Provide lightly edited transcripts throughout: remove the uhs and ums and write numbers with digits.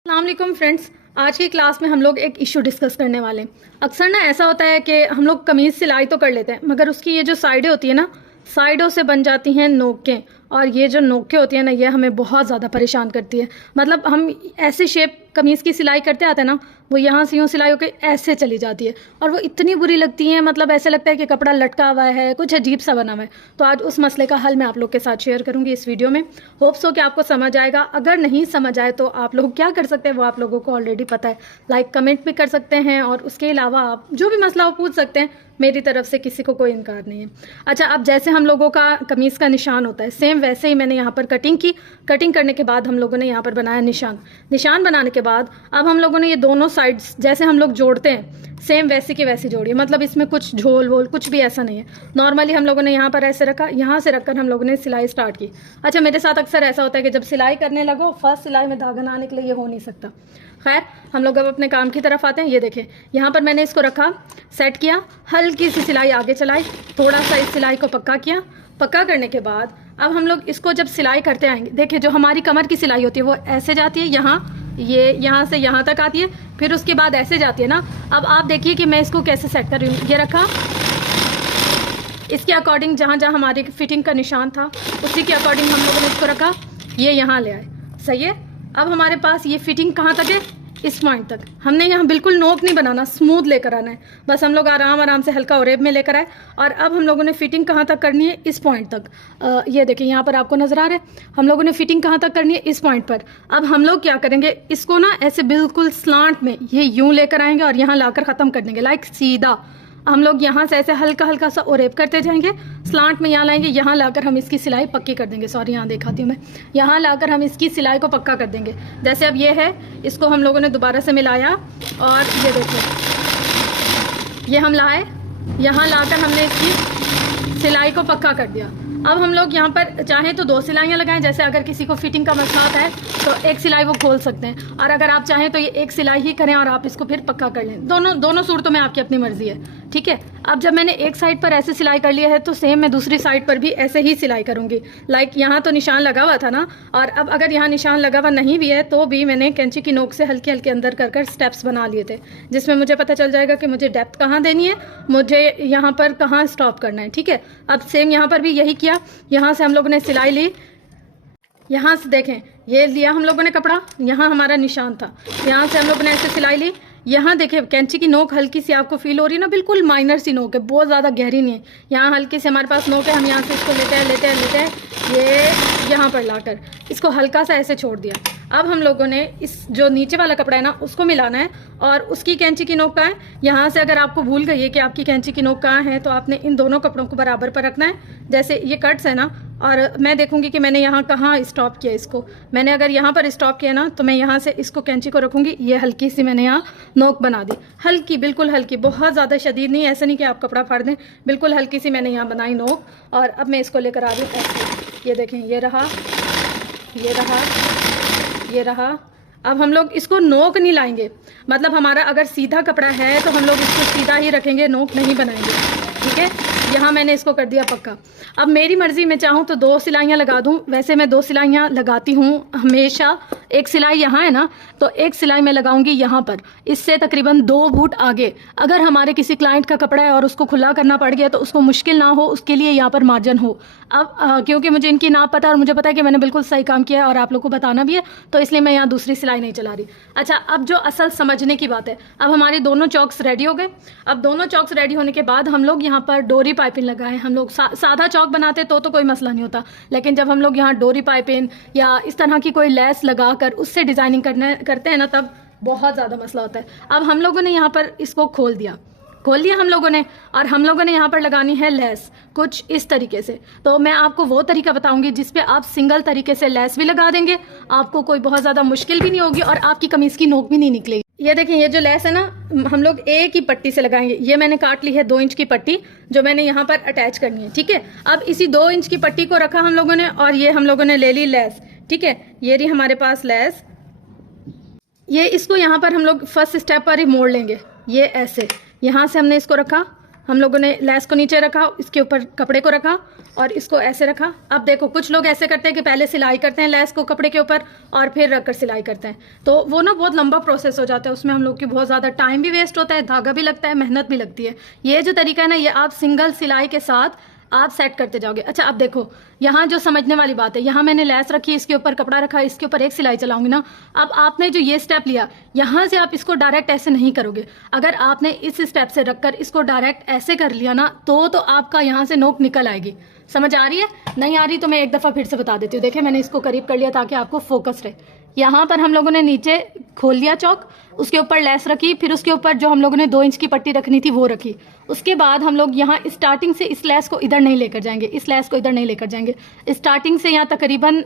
अस्सलाम वालेकुम फ्रेंड्स। आज की क्लास में हम लोग एक इशू डिस्कस करने वाले हैं। अक्सर ना ऐसा होता है कि हम लोग कमीज़ सिलाई तो कर लेते हैं, मगर उसकी ये जो साइडें होती है ना, साइडों से बन जाती हैं नोकें, और ये जो नोकें होती हैं ना, ये हमें बहुत ज़्यादा परेशान करती है। मतलब हम ऐसे शेप कमीज़ की सिलाई करते आते हैं ना, वो यहाँ से यूँ सिलाई होकर ऐसे चली जाती है और वो इतनी बुरी लगती है, मतलब ऐसे लगता है कि कपड़ा लटका हुआ है, कुछ अजीब सा बना हुआ है। तो आज उस मसले का हल मैं आप लोग के साथ शेयर करूँगी इस वीडियो में। होप्स हो कि आपको समझ आएगा। अगर नहीं समझ आए तो आप लोग क्या कर सकते हैं वो आप लोगों को ऑलरेडी पता है, लाइक कमेंट भी कर सकते हैं, और उसके अलावा आप जो भी मसला हो पूछ सकते हैं। मेरी तरफ से किसी को कोई इनकार नहीं है। अच्छा, अब जैसे हम लोगों का कमीज़ का निशान होता है, सेम वैसे ही मैंने यहाँ पर कटिंग की। कटिंग करने के बाद हम लोगों ने यहाँ पर बनाया निशान। निशान बनाने के बाद अब हम लोगों ने ये दोनों साइड्स जैसे हम लोग जोड़ते हैं, सेम वैसे की वैसी जोड़ी। मतलब इसमें कुछ झोल वोल कुछ भी ऐसा नहीं है। नॉर्मली हम लोगों ने यहाँ पर ऐसे रखा, यहाँ से रखकर हम लोगों ने सिलाई स्टार्ट की। अच्छा, मेरे साथ अक्सर ऐसा होता है कि जब सिलाई करने लगो, फर्स्ट सिलाई में धागा ना निकले, ये हो नहीं सकता। खैर, हम लोग अब अपने काम की तरफ आते हैं। ये देखें, यहाँ पर मैंने इसको रखा, सेट किया, हल्की सी सिलाई आगे चलाई, थोड़ा सा इस सिलाई को पक्का किया। पक्का करने के बाद अब हम लोग इसको जब सिलाई करते आएंगे, देखिए जो हमारी कमर की सिलाई होती है वो ऐसे जाती है, ये यहाँ से यहाँ तक आती है, फिर उसके बाद ऐसे जाती है ना। अब आप देखिए कि मैं इसको कैसे सेट कर रही हूँ। ये रखा, इसके अकॉर्डिंग जहाँ जहाँ हमारी फिटिंग का निशान था उसी के अकॉर्डिंग हम लोगों ने इसको रखा, ये यहाँ ले आए। सही है। अब हमारे पास ये फिटिंग कहाँ तक है, इस पॉइंट तक। हमने यहाँ बिल्कुल नोक नहीं बनाना, स्मूथ लेकर आना है। बस हम लोग आराम आराम से हल्का ओरेब में लेकर आए। और अब हम लोगों ने फिटिंग कहाँ तक करनी है, इस पॉइंट तक। ये देखिए यहाँ पर आपको नजर आ रहा है, हम लोगों ने फिटिंग कहाँ तक करनी है, इस पॉइंट पर। अब हम लोग क्या करेंगे, इसको ना ऐसे बिल्कुल स्लांट में ये यूं लेकर आएंगे और यहाँ लाकर ख़त्म कर देंगे, लाइक सीधा। हम लोग यहाँ से ऐसे हल्का हल्का सा ओरेब करते जाएंगे, स्लांट में यहाँ लाएंगे, यहाँ लाकर हम इसकी सिलाई पक्की कर देंगे। सॉरी, यहाँ दिखाती हूँ मैं। यहाँ लाकर हम इसकी सिलाई को पक्का कर देंगे। जैसे अब ये है, इसको हम लोगों ने दोबारा से मिलाया, और ये देखो, ये हम लाए, यहाँ लाकर हमने इसकी सिलाई को पक्का कर दिया। अब हम लोग यहाँ पर चाहें तो 2 सिलाइयाँ लगाएं, जैसे अगर किसी को फिटिंग का मसला आता है तो एक सिलाई वो खोल सकते हैं, और अगर आप चाहें तो ये एक सिलाई ही करें और आप इसको फिर पक्का कर लें। दोनों सूरतों में आपकी अपनी मर्जी है, ठीक है। अब जब मैंने एक साइड पर ऐसे सिलाई कर लिया है तो सेम मैं दूसरी साइड पर भी ऐसे ही सिलाई करूँगी। लाइक यहाँ तो निशान लगा हुआ था ना, और अब अगर यहाँ निशान लगा हुआ नहीं भी है तो भी मैंने कैंची की नोक से हल्के हल्के अंदर कर स्टेप्स बना लिए थे, जिसमें मुझे पता चल जाएगा कि मुझे डेप्थ कहाँ देनी है, मुझे यहाँ पर कहाँ स्टॉप करना है, ठीक है। अब सेम यहाँ पर भी यही किया। यहाँ से हम लोगों ने सिलाई ली, यहाँ से देखें, ये लिया हम लोगों ने कपड़ा, यहाँ हमारा निशान था, यहाँ से हम लोगों ने ऐसे सिलाई ली। यहाँ देखिए कैंची की नोक हल्की सी आपको फील हो रही है ना, बिल्कुल माइनर सी नोक है, बहुत ज़्यादा गहरी नहीं है। यहाँ हल्की से हमारे पास नोक है, हम यहाँ से इसको लेते हैं, ये यहाँ पर लाकर इसको हल्का सा ऐसे छोड़ दिया। अब हम लोगों ने इस जो नीचे वाला कपड़ा है ना उसको मिलाना है, और उसकी कैंची की नोक कहाँ है, यहाँ से अगर आपको भूल गई है कि आपकी कैंची की नोक कहाँ है तो आपने इन दोनों कपड़ों को बराबर पर रखना है। जैसे ये कट्स है ना, और मैं देखूंगी कि मैंने यहाँ कहाँ स्टॉप किया इसको। मैंने अगर यहाँ पर स्टॉप किया ना तो मैं यहाँ से इसको कैंची को रखूंगी, ये हल्की सी मैंने यहाँ नोक बना दी, हल्की, बिल्कुल हल्की, बहुत ज़्यादा शदीद नहीं, ऐसा नहीं कि आप कपड़ा फाड़ दें, बिल्कुल हल्की सी मैंने यहाँ बनाई नोक। और अब मैं इसको लेकर आ रही हूँ ऐसे, ये देखें, ये रहा, ये रहा, ये रहा। अब हम लोग इसको नोक नहीं लाएंगे, मतलब हमारा अगर सीधा कपड़ा है तो हम लोग इसको सीधा ही रखेंगे, नोक नहीं बनाएंगे, ठीक है। यहाँ मैंने इसको कर दिया पक्का। अब मेरी मर्जी, मैं चाहूँ तो 2 सिलाइयाँ लगा दूँ, वैसे मैं 2 सिलाइयाँ लगाती हूँ हमेशा। एक सिलाई यहाँ है ना, तो एक सिलाई मैं लगाऊंगी यहाँ पर, इससे तकरीबन 2 बूट आगे। अगर हमारे किसी क्लाइंट का कपड़ा है और उसको खुला करना पड़ गया तो उसको मुश्किल ना हो, उसके लिए यहाँ पर मार्जिन हो। अब क्योंकि मुझे इनकी नाप पता है और मुझे पता है कि मैंने बिल्कुल सही काम किया है और आप लोग को बताना भी है, तो इसलिए मैं यहाँ दूसरी सिलाई नहीं चला रही। अच्छा, अब जो असल समझने की बात है, अब हमारे दोनों चॉक्स रेडी हो गए। अब दोनों चॉक्स रेडी होने के बाद हम लोग यहाँ पर डोरी पाइपिंग लगाए। हम लोग सादा चौक बनाते तो कोई मसला नहीं होता, लेकिन जब हम लोग यहाँ डोरी पाइपिंग या इस तरह की कोई लेस लगाकर उससे डिजाइनिंग करते हैं ना, तब बहुत ज़्यादा मसला होता है। अब हम लोगों ने यहाँ पर इसको खोल लिया हम लोगों ने, और हम लोगों ने यहाँ पर लगानी है लेस कुछ इस तरीके से। तो मैं आपको वो तरीका बताऊंगी जिसपे आप सिंगल तरीके से लेस भी लगा देंगे, आपको कोई बहुत ज़्यादा मुश्किल भी नहीं होगी और आपकी कमीज़ की नोक भी नहीं निकलेगी। ये देखें, ये जो लेस है ना, हम लोग एक ही पट्टी से लगाएंगे। ये मैंने काट ली है 2 इंच की पट्टी, जो मैंने यहाँ पर अटैच करनी है, ठीक है। अब इसी 2 इंच की पट्टी को रखा हम लोगों ने, और ये हम लोगों ने ले ली लेस, ठीक है। ये रही हमारे पास लेस, ये इसको यहाँ पर हम लोग फर्स्ट स्टेप पर ही मोड़ लेंगे, ये ऐसे। यहाँ से हमने इसको रखा, हम लोगों ने लेस को नीचे रखा, इसके ऊपर कपड़े को रखा और इसको ऐसे रखा। अब देखो कुछ लोग ऐसे करते हैं कि पहले सिलाई करते हैं लेस को कपड़े के ऊपर और फिर रखकर सिलाई करते हैं, तो वो ना बहुत लंबा प्रोसेस हो जाता है, उसमें हम लोग की बहुत ज़्यादा टाइम भी वेस्ट होता है, धागा भी लगता है, मेहनत भी लगती है। ये जो तरीका है ना, ये आप सिंगल सिलाई के साथ आप सेट करते जाओगे। अच्छा अब देखो यहाँ जो समझने वाली बात है, यहाँ मैंने लेस रखी, इसके ऊपर कपड़ा रखा, इसके ऊपर एक सिलाई चलाऊंगी ना। अब आपने जो ये स्टेप लिया, यहाँ से आप इसको डायरेक्ट ऐसे नहीं करोगे। अगर आपने इस स्टेप से रखकर इसको डायरेक्ट ऐसे कर लिया ना, तो आपका यहाँ से नोक निकल आएगी। समझ आ रही है? नहीं आ रही तो मैं एक दफ़ा फिर से बता देती हूँ। देखिए मैंने इसको करीब कर लिया ताकि आपको फोकस रहे। यहाँ पर हम लोगों ने नीचे खोल लिया चौक, उसके ऊपर लेस रखी, फिर उसके ऊपर जो हम लोगों ने 2 इंच की पट्टी रखनी थी वो रखी। उसके बाद हम लोग यहाँ स्टार्टिंग से इस लेस को इधर नहीं लेकर जाएंगे, इस लेस को इधर नहीं लेकर जाएंगे। स्टार्टिंग से यहाँ तकरीबन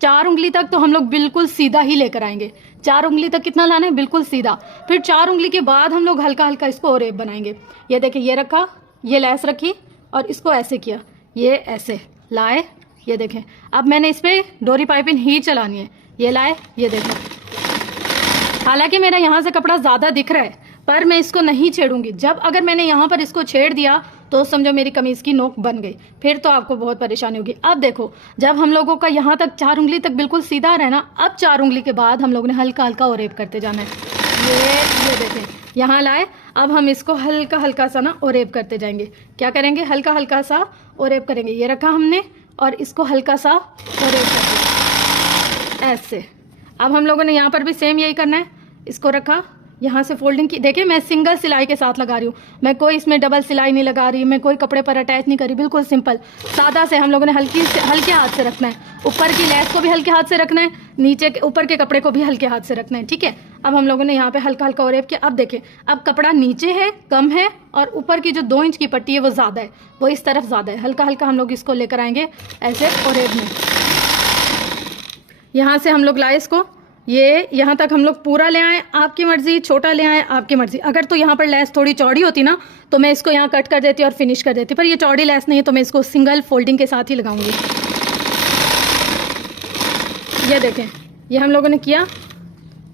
4 उंगली तक तो हम लोग बिल्कुल सीधा ही लेकर आएंगे। 4 उंगली तक कितना लाना है? बिल्कुल सीधा। फिर 4 उंगली के बाद हम लोग हल्का हल्का इसको ओरेब बनाएंगे। ये देखिए, ये रखा, ये लेस रखी और इसको ऐसे किया, ये ऐसे लाए, ये देखें। अब मैंने इस पर डोरी पाइपिंग ही चलानी है, ये लाए, ये देखें। हालांकि मेरा यहाँ से कपड़ा ज़्यादा दिख रहा है पर मैं इसको नहीं छेड़ूंगी। जब अगर मैंने यहाँ पर इसको छेड़ दिया तो समझो मेरी कमीज़ की नोक बन गई, फिर तो आपको बहुत परेशानी होगी। अब देखो जब हम लोगों का यहाँ तक 4 उंगली तक बिल्कुल सीधा रहे ना, अब 4 उंगली के बाद हम लोगों ने हल्का हल्का ओरेब करते जाना है। ये देखें, यहाँ लाए। अब हम इसको हल्का हल्का सा ना ओरेब करते जाएंगे। क्या करेंगे? हल्का हल्का सा ओरेब करेंगे। ये रखा हमने और इसको हल्का सा ओरेब कर दिया ऐसे। अब हम लोगों ने यहाँ पर भी सेम यही करना है। इसको रखा, यहाँ से फोल्डिंग की। देखिए मैं सिंगल सिलाई के साथ लगा रही हूँ, मैं कोई इसमें डबल सिलाई नहीं लगा रही, मैं कोई कपड़े पर अटैच नहीं करी, बिल्कुल सिंपल सादा से हम लोगों ने हल्के हाथ से रखना है। ऊपर की लेस को भी हल्के हाथ से रखना है, नीचे के ऊपर के कपड़े को भी हल्के हाथ से रखना है। ठीक है, अब हम लोगों ने यहाँ पे हल्का हल्का ओरेब किया। अब देखें, अब कपड़ा नीचे है, कम है, और ऊपर की जो 2 इंच की पट्टी है वो ज़्यादा है, वो इस तरफ ज़्यादा है। हल्का हल्का हम लोग इसको लेकर आएंगे ऐसे ओरेब में। यहाँ से हम लोग लाए इसको, ये यहाँ तक हम लोग पूरा ले आए, आपकी मर्जी, छोटा ले आए आपकी मर्जी। अगर तो यहाँ पर लेस थोड़ी चौड़ी होती ना तो मैं इसको यहाँ कट कर देती और फिनिश कर देती, पर ये चौड़ी लेस नहीं है तो मैं इसको सिंगल फोल्डिंग के साथ ही लगाऊंगी। ये देखें, ये हम लोगों ने किया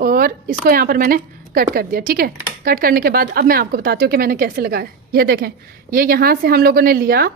और इसको यहाँ पर मैंने कट कर दिया। ठीक है, कट करने के बाद अब मैं आपको बताती हूँ कि मैंने कैसे लगाया। ये देखें, ये यहाँ से हम लोगों ने लिया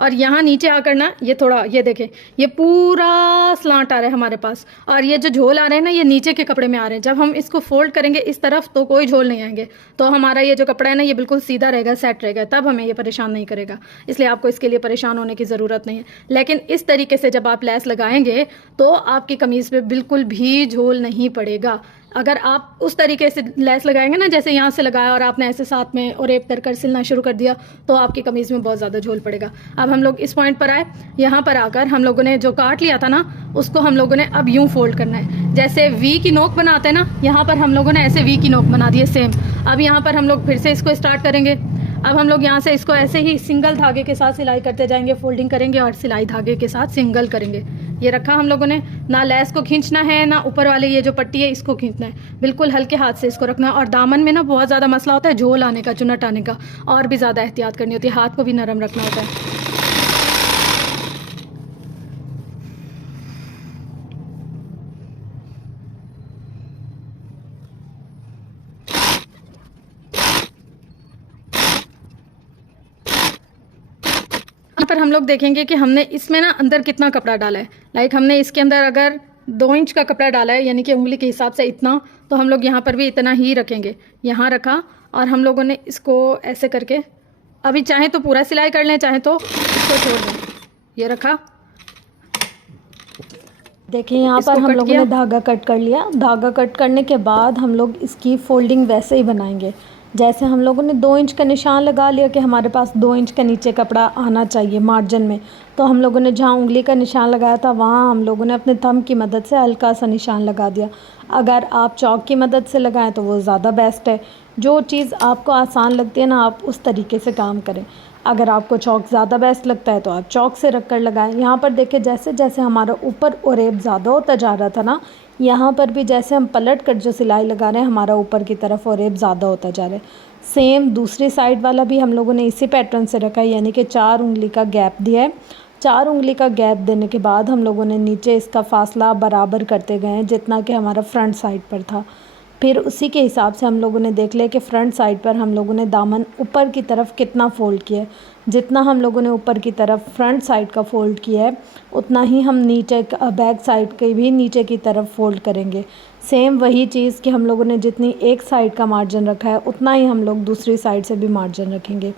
और यहाँ नीचे आकर ना ये थोड़ा, ये देखें, ये पूरा स्लांट आ रहा है हमारे पास, और ये जो झोल आ रहे हैं ना ये नीचे के कपड़े में आ रहे हैं। जब हम इसको फोल्ड करेंगे इस तरफ तो कोई झोल नहीं आएंगे, तो हमारा ये जो कपड़ा है ना ये बिल्कुल सीधा रहेगा, सेट रहेगा, तब हमें ये परेशान नहीं करेगा। इसलिए आपको इसके लिए परेशान होने की ज़रूरत नहीं है। लेकिन इस तरीके से जब आप लेस लगाएंगे तो आपकी कमीज़ पे बिल्कुल भी झोल नहीं पड़ेगा। अगर आप उस तरीके से लेस लगाएंगे ना, जैसे यहाँ से लगाया और आपने ऐसे साथ में ओरेब कर सिलना शुरू कर दिया, तो आपकी कमीज़ में बहुत ज़्यादा झोल पड़ेगा। अब हम लोग इस पॉइंट पर आए, यहाँ पर आकर हम लोगों ने जो काट लिया था ना उसको हम लोगों ने अब यूँ फोल्ड करना है। जैसे वी की नोक बनाते हैं ना, यहाँ पर हम लोगों ने ऐसे वी की नोक बना दी है सेम। अब यहाँ पर हम लोग फिर से इसको स्टार्ट करेंगे। अब हम लोग यहाँ से इसको ऐसे ही सिंगल धागे के साथ सिलाई करते जाएंगे, फोल्डिंग करेंगे और सिलाई धागे के साथ सिंगल करेंगे। ये रखा हम लोगों ने, ना लेस को खींचना है ना ऊपर वाले ये जो पट्टी है इसको खींचना है, बिल्कुल हल्के हाथ से इसको रखना है। और दामन में ना बहुत ज़्यादा मसला होता है झोल आने का, चुनट आने का, और भी ज़्यादा एहतियात करनी होती है, हाथ को भी नरम रखना होता है। पर हम लोग देखेंगे कि हमने इसमें ना अंदर कितना कपड़ा डाला है। लाइक हमने इसके अंदर अगर 2 इंच का कपड़ा डाला है, यानी कि उंगली के हिसाब से इतना, तो हम लोग यहाँ पर भी इतना ही रखेंगे। यहाँ रखा और हम लोगों ने इसको ऐसे करके, अभी चाहे तो पूरा सिलाई कर लें, चाहे तो इसको छोड़ दें। ये रखा, देखिए यहाँ पर हम लोगों ने धागा कट कर लिया। धागा कट करने के बाद हम लोग इसकी फोल्डिंग वैसे ही बनाएंगे जैसे हम लोगों ने 2 इंच का निशान लगा लिया कि हमारे पास 2 इंच का नीचे कपड़ा आना चाहिए मार्जिन में। तो हम लोगों ने जहाँ उंगली का निशान लगाया था वहाँ हम लोगों ने अपने थंब की मदद से हल्का सा निशान लगा दिया। अगर आप चौक की मदद से लगाएं तो वो ज़्यादा बेस्ट है। जो चीज़ आपको आसान लगती है ना, आप उस तरीके से काम करें। अगर आपको चौक ज़्यादा बेस्ट लगता है तो आप चौक से रख कर लगाएं। यहाँ पर देखिए जैसे जैसे हमारा ऊपर ओरेब ज़्यादा होता जा रहा था ना, यहाँ पर भी जैसे हम पलट कर जो सिलाई लगा रहे हैं हमारा ऊपर की तरफ ओरेब ज़्यादा होता जा रहा है। सेम दूसरी साइड वाला भी हम लोगों ने इसी पैटर्न से रखा है, यानी कि 4 उंगली का गैप दिया है। 4 उंगली का गैप देने के बाद हम लोगों ने नीचे इसका फासला बराबर करते गए जितना कि हमारा फ्रंट साइड पर था। फिर उसी के हिसाब से हम लोगों ने देख लिया कि फ्रंट साइड पर हम लोगों ने दामन ऊपर की तरफ कितना फ़ोल्ड किया है। जितना हम लोगों ने ऊपर की तरफ फ्रंट साइड का फ़ोल्ड किया है उतना ही हम नीचे बैक साइड के भी नीचे की तरफ फ़ोल्ड करेंगे। सेम वही चीज़ कि हम लोगों ने जितनी एक साइड का मार्जिन रखा है उतना ही हम लोग दूसरी साइड से भी मार्जिन रखेंगे।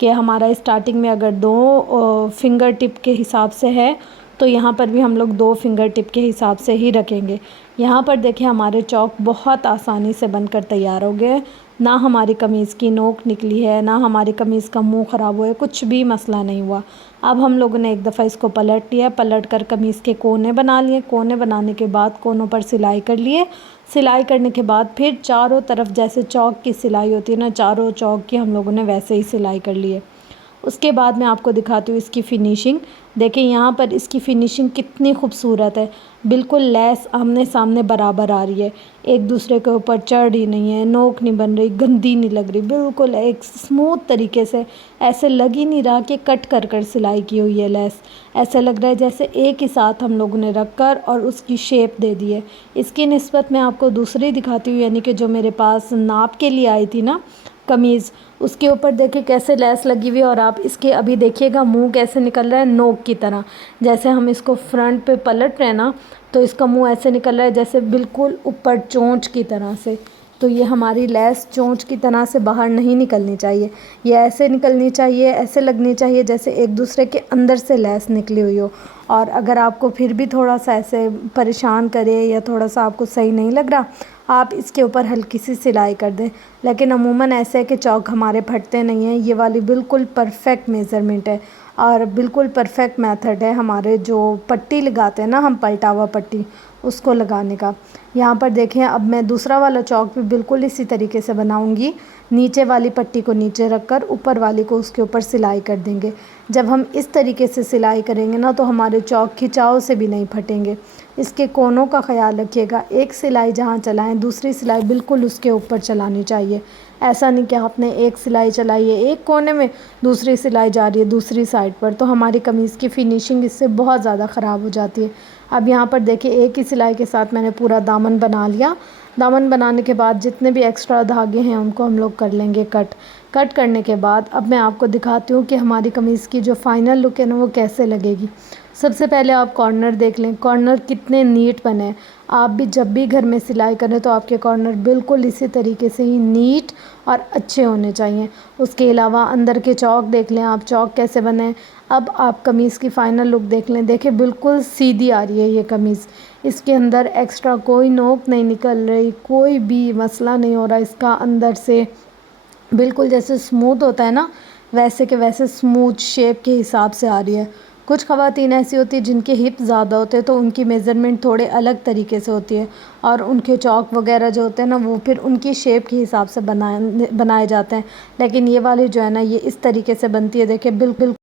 कि हमारा स्टार्टिंग में अगर 2 फिंगर टिप के हिसाब से है तो यहाँ पर भी हम लोग 2 फिंगर टिप के हिसाब से ही रखेंगे। यहाँ पर देखिए हमारे चौक बहुत आसानी से बनकर तैयार हो गए। ना हमारी कमीज़ की नोक निकली है, ना हमारी कमीज़ का मुंह ख़राब हुआ है, कुछ भी मसला नहीं हुआ। अब हम लोगों ने एक दफ़ा इसको पलट लिया, पलट कर कमीज़ के कोने बना लिए। कोने बनाने के बाद कोनों पर सिलाई कर लिए। सिलाई करने के बाद फिर चारों तरफ जैसे चौक की सिलाई होती है ना, चारों चौक की हम लोगों ने वैसे ही सिलाई कर लिए। उसके बाद मैं आपको दिखाती हूँ इसकी फ़िनिशिंग। देखिए यहाँ पर इसकी फ़िनिशिंग कितनी खूबसूरत है। बिल्कुल लेस आमने सामने बराबर आ रही है, एक दूसरे के ऊपर चढ़ ही नहीं है, नोक नहीं बन रही, गंदी नहीं लग रही, बिल्कुल एक स्मूथ तरीके से। ऐसे लग ही नहीं रहा कि कट कर कर सिलाई की हुई है लेस। ऐसे लग रहा है जैसे एक ही साथ हम लोगों ने रख कर और उसकी शेप दे दी है। इसकी निस्बत मैं आपको दूसरी दिखाती हूँ, यानी कि जो मेरे पास नाप के लिए आई थी ना कमीज़, उसके ऊपर देखिए कैसे लेस लगी हुई है। और आप इसके अभी देखिएगा मुंह कैसे निकल रहा है नोक की तरह। जैसे हम इसको फ्रंट पे पलट रहे हैं ना तो इसका मुंह ऐसे निकल रहा है जैसे बिल्कुल ऊपर चोंच की तरह से। तो ये हमारी लेस चोंच की तरह से बाहर नहीं निकलनी चाहिए, ये ऐसे निकलनी चाहिए, ऐसे लगनी चाहिए जैसे एक दूसरे के अंदर से लेस निकली हुई हो। और अगर आपको फिर भी थोड़ा सा ऐसे परेशान करे या थोड़ा सा आपको सही नहीं लग रहा, आप इसके ऊपर हल्की सी सिलाई कर दें। लेकिन अमूमन ऐसे है कि चौक हमारे फटते नहीं हैं। ये वाली बिल्कुल परफेक्ट मेज़रमेंट है और बिल्कुल परफेक्ट मेथड है हमारे जो पट्टी लगाते हैं ना हम, पलटावा पट्टी, उसको लगाने का। यहाँ पर देखें अब मैं दूसरा वाला चौक भी बिल्कुल इसी तरीके से बनाऊँगी। नीचे वाली पट्टी को नीचे रख कर ऊपर वाली को उसके ऊपर सिलाई कर देंगे। जब हम इस तरीके से सिलाई करेंगे ना तो हमारे चौक खिंचाव से भी नहीं फटेंगे। इसके कोनों का ख़याल रखिएगा, एक सिलाई जहाँ चलाएं दूसरी सिलाई बिल्कुल उसके ऊपर चलानी चाहिए। ऐसा नहीं कि आपने एक सिलाई चलाई है एक कोने में, दूसरी सिलाई जा रही है दूसरी साइड पर, तो हमारी कमीज़ की फ़िनिशिंग इससे बहुत ज़्यादा ख़राब हो जाती है। अब यहाँ पर देखिए एक ही सिलाई के साथ मैंने पूरा दामन बना लिया। दामन बनाने के बाद जितने भी एक्स्ट्रा धागे हैं उनको हम लोग कर लेंगे कट। कट करने के बाद अब मैं आपको दिखाती हूँ कि हमारी कमीज़ की जो फ़ाइनल लुक है ना वो कैसे लगेगी। सबसे पहले आप कॉर्नर देख लें, कॉर्नर कितने नीट बने हैं। आप भी जब भी घर में सिलाई करें तो आपके कॉर्नर बिल्कुल इसी तरीके से ही नीट और अच्छे होने चाहिए। उसके अलावा अंदर के चौक देख लें आप, चौक कैसे बने। अब आप कमीज़ की फ़ाइनल लुक देख लें, देखिए बिल्कुल सीधी आ रही है ये कमीज़। इसके अंदर एक्स्ट्रा कोई नोक नहीं निकल रही, कोई भी मसला नहीं हो रहा इसका अंदर से। बिल्कुल जैसे स्मूथ होता है ना वैसे के वैसे स्मूथ शेप के हिसाब से आ रही है। कुछ ख़वातीन ऐसी होती है जिनके हिप ज़्यादा होते हैं तो उनकी मेज़रमेंट थोड़े अलग तरीके से होती है और उनके चौक वगैरह जो होते हैं ना वो फिर उनकी शेप के हिसाब से बनाए जाते हैं। लेकिन ये वाली जो है ना ये इस तरीके से बनती है, देखिए बिल्कुल